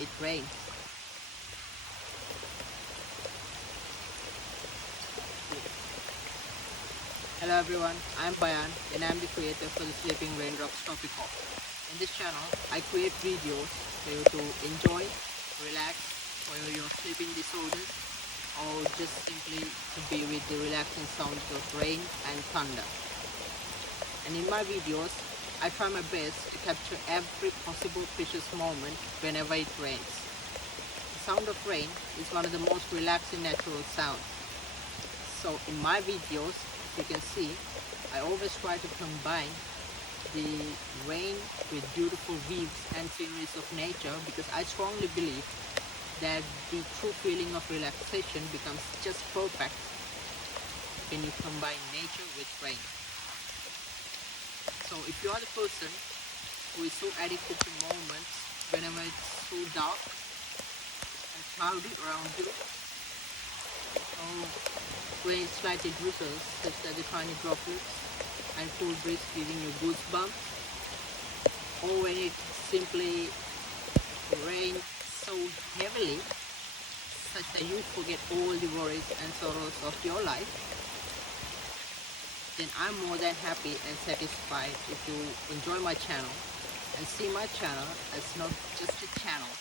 it rains. Hello everyone, I'm Bayan and I'm the creator for the Sleeping Raindrops topic hop. In this channel, I create videos for you to enjoy, relax, for your sleeping disorders, or just simply to be with the relaxing sounds of rain and thunder. And in my videos, I try my best to capture every possible precious moment whenever it rains. The sound of rain is one of the most relaxing natural sounds. So in my videos, as you can see, I always try to combine the rain with beautiful views and sceneries of nature, because I strongly believe that the true feeling of relaxation becomes just perfect when you combine nature with rain. So if you are the person who is so addicted to moments whenever it's so dark and cloudy around you, or when it slightly drizzles such that the tiny droplets and cool breeze giving you goosebumps, or when it simply rains so heavily such that you forget all the worries and sorrows of your life, then I'm more than happy and satisfied if you enjoy my channel and see my channel as not just a channel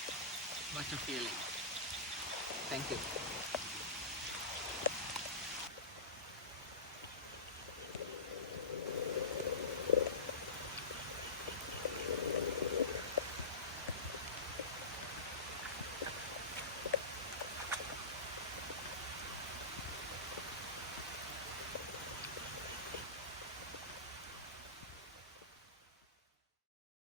but a feeling. Thank you.